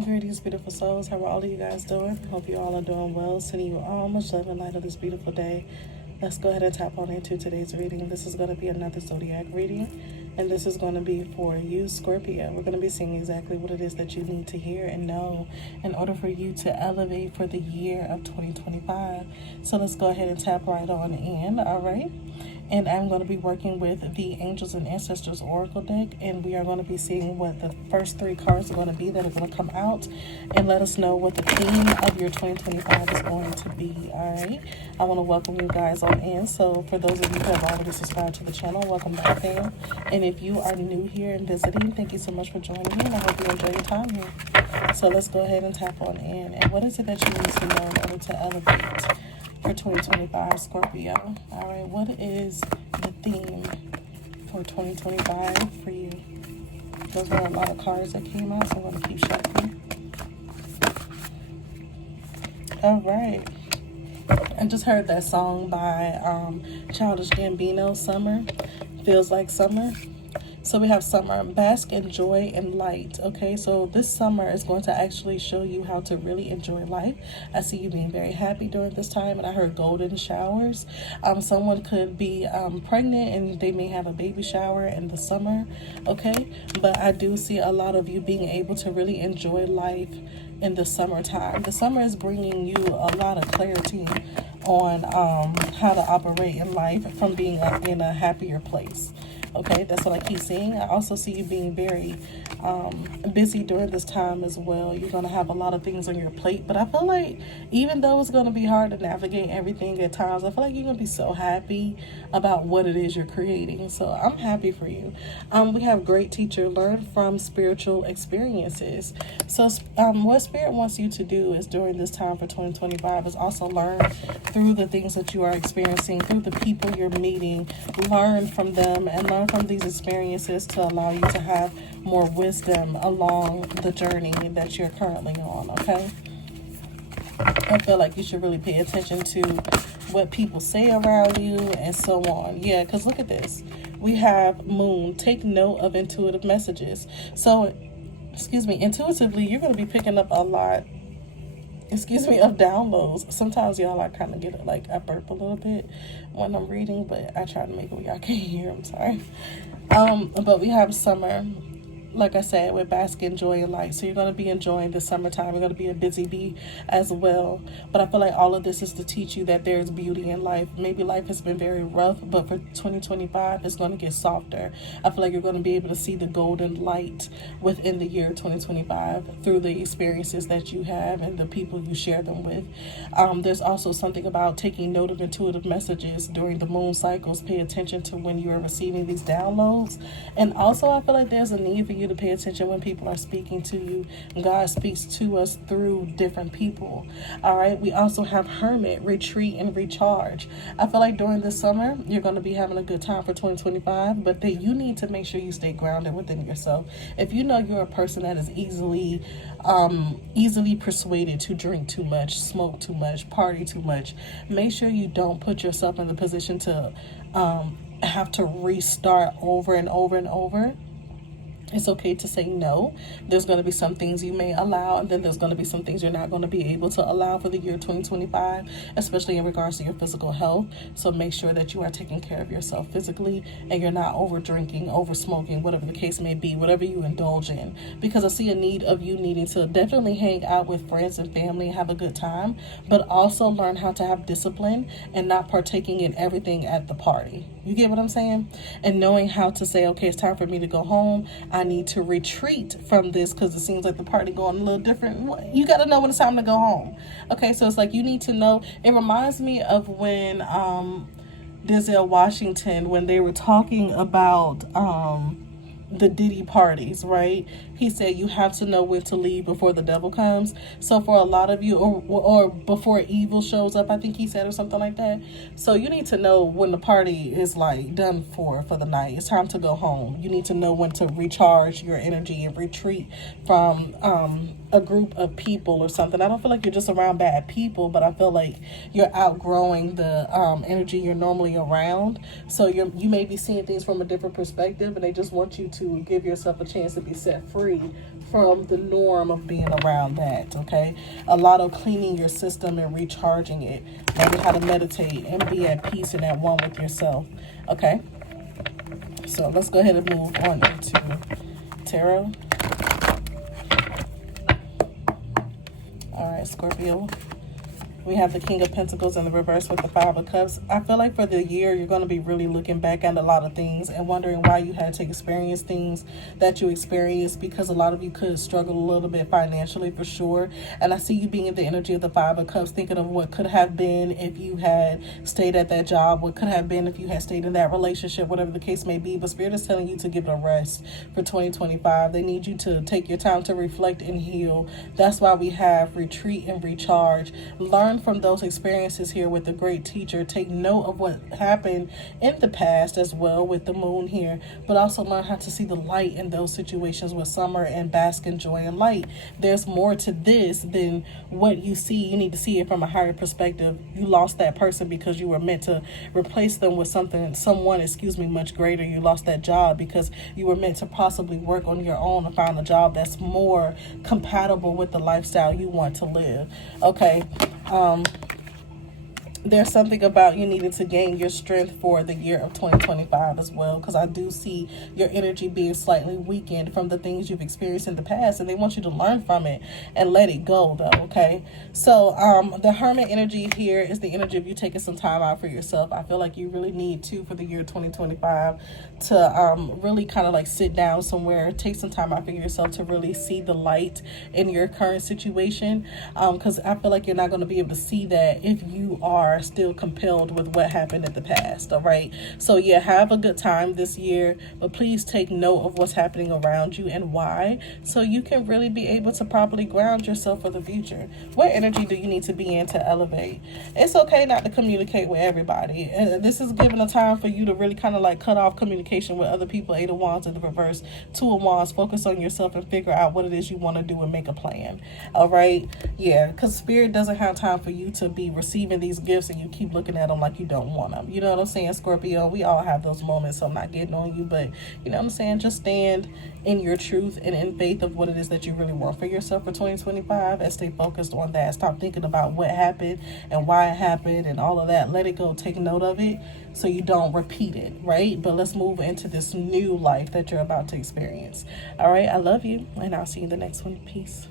Greetings, beautiful souls. How are all of you guys doing? Hope you all are doing well. Sending you all much love and light of this beautiful day. Let's go ahead and tap on into today's reading. This is going to be another zodiac reading, and this is going to be for you, Scorpio. We're going to be seeing exactly what it is that you need to hear and know in order for you to elevate for the year of 2025. So let's go ahead and tap right on in, all right? And I'm going to be working with the Angels and Ancestors Oracle deck, and we are going to be seeing what the first three cards are going to be that are going to come out and let us know what the theme of your 2025 is going to be. All right, I want to welcome you guys on in. So for those of you who have already subscribed to the channel, welcome back, fam. And if you are new here and visiting, thank you so much for joining me, and I hope you enjoy your time here. So let's go ahead and tap on in. And what is it that you need to know in order to elevate for 2025, Scorpio? All right, what is the theme for 2025 for you? Those were a lot of cards that came out, so I'm going to keep shuffling. All right. I just heard that song by Childish Gambino, Summer. Feels Like Summer. So we have summer, bask in joy and light. Okay, so this summer is going to actually show you how to really enjoy life. I see you being very happy during this time, and I heard golden showers. Someone could be pregnant and they may have a baby shower in the summer. Okay, but I do see a lot of you being able to really enjoy life in the summertime. The summer is bringing you a lot of clarity on how to operate in life from being in a happier place. Okay, that's what I keep seeing. I also see you being very busy during this time as well. You're going to have a lot of things on your plate, but I feel like even though it's going to be hard to navigate everything at times, I feel like you're going to be so happy about what it is you're creating. So I'm happy for you. We have great teacher, learn from spiritual experiences. So what Spirit wants you to do is during this time for 2025 is also learn through the things that you are experiencing, through the people you're meeting, learn from them and learn from these experiences to allow you to have more wisdom along the journey that you're currently on, okay? I feel like you should really pay attention to what people say around you and so on. Yeah, because look at this. We have Moon. Take note of intuitive messages. So, intuitively, you're going to be picking up a lot of downloads. Sometimes y'all I kind of get like I burp a little bit when I'm reading, but I try to make it where y'all can't hear. I'm sorry. But we have summer, like I said, with bask in joy and light. So you're going to be enjoying the summertime. You're going to be a busy bee as well. But I feel like all of this is to teach you that there's beauty in life. Maybe life has been very rough, but for 2025, it's going to get softer. I feel like you're going to be able to see the golden light within the year 2025 through the experiences that you have and the people you share them with. There's also something about taking note of intuitive messages during the moon cycles. Pay attention to when you are receiving these downloads. And also, I feel like there's a need for you to pay attention when people are speaking to you. God speaks to us through different people. All right. We also have Hermit, retreat and recharge. I feel like during this summer, you're going to be having a good time for 2025, but that you need to make sure you stay grounded within yourself. If you know you're a person that is easily persuaded to drink too much, smoke too much, party too much, make sure you don't put yourself in the position to have to restart over and over and over. It's okay to say no. There's going to be some things you may allow, and then there's going to be some things you're not going to be able to allow for the year 2025, especially in regards to your physical health. So make sure that you are taking care of yourself physically and you're not over drinking, over smoking, whatever the case may be, whatever you indulge in. Because I see a need of you needing to definitely hang out with friends and family and have a good time, but also learn how to have discipline and not partaking in everything at the party. You get what I'm saying? And knowing how to say, okay, it's time for me to go home. I need to retreat from this because it seems like the party going a little different. You got to know when it's time to go home. Okay, so it's like you need to know. It reminds me of when Denzel Washington, when they were talking about the Diddy parties, right? He said you have to know when to leave before the devil comes. So for a lot of you, or before evil shows up, I think he said, or something like that. So you need to know when the party is like done for the night. It's time to go home. You need to know when to recharge your energy and retreat from a group of people or something. I don't feel like you're just around bad people, but I feel like you're outgrowing the energy you're normally around. So you may be seeing things from a different perspective, and they just want you to give yourself a chance to be set free free from the norm of being around that, okay? A lot of cleaning your system and recharging it. Learning how to meditate and be at peace and at one with yourself, okay? So let's go ahead and move on into tarot. All right, Scorpio. We have the King of Pentacles in the reverse with the Five of Cups. I feel like for the year, you're going to be really looking back at a lot of things and wondering why you had to experience things that you experienced, because a lot of you could struggle a little bit financially for sure. And I see you being in the energy of the Five of Cups, thinking of what could have been if you had stayed at that job, what could have been if you had stayed in that relationship, whatever the case may be. But Spirit is telling you to give it a rest for 2025. They need you to take your time to reflect and heal. That's why we have retreat and recharge. Learn from those experiences here with the great teacher. Take note of what happened in the past as well with the moon here, but also learn how to see the light in those situations with summer and bask in joy and light. There's more to this than what you see. You need to see it from a higher perspective. You lost that person because you were meant to replace them with someone much greater. You lost that job because you were meant to possibly work on your own and find a job that's more compatible with the lifestyle you want to live, okay? There's something about you needing to gain your strength for the year of 2025 as well, because I do see your energy being slightly weakened from the things you've experienced in the past, and they want you to learn from it and let it go though, okay? So the Hermit energy here is the energy of you taking some time out for yourself. I feel like you really need to, for the year 2025, to really kind of like sit down somewhere, take some time out for yourself to really see the light in your current situation, because I feel like you're not going to be able to see that if you are still compelled with what happened in the past. All right, so yeah, have a good time this year, but please take note of what's happening around you and why, so you can really be able to properly ground yourself for the future. What energy do you need to be in to elevate? It's okay not to communicate with everybody. This is giving a time for you to really kind of like cut off communication with other people. Eight of Wands in the reverse, Two of Wands. Focus on yourself and figure out what it is you want to do and make a plan. All right, yeah, because Spirit doesn't have time for you to be receiving these gifts and you keep looking at them like you don't want them. You know what I'm saying, Scorpio? We all have those moments, so I'm not getting on you, but you know what I'm saying? Just stand in your truth and in faith of what it is that you really want for yourself for 2025, and stay focused on that. Stop thinking about what happened and why it happened and all of that. Let it go. Take note of it so you don't repeat it, right? But let's move into this new life that you're about to experience. All right, I love you, and I'll see you in the next one. Peace.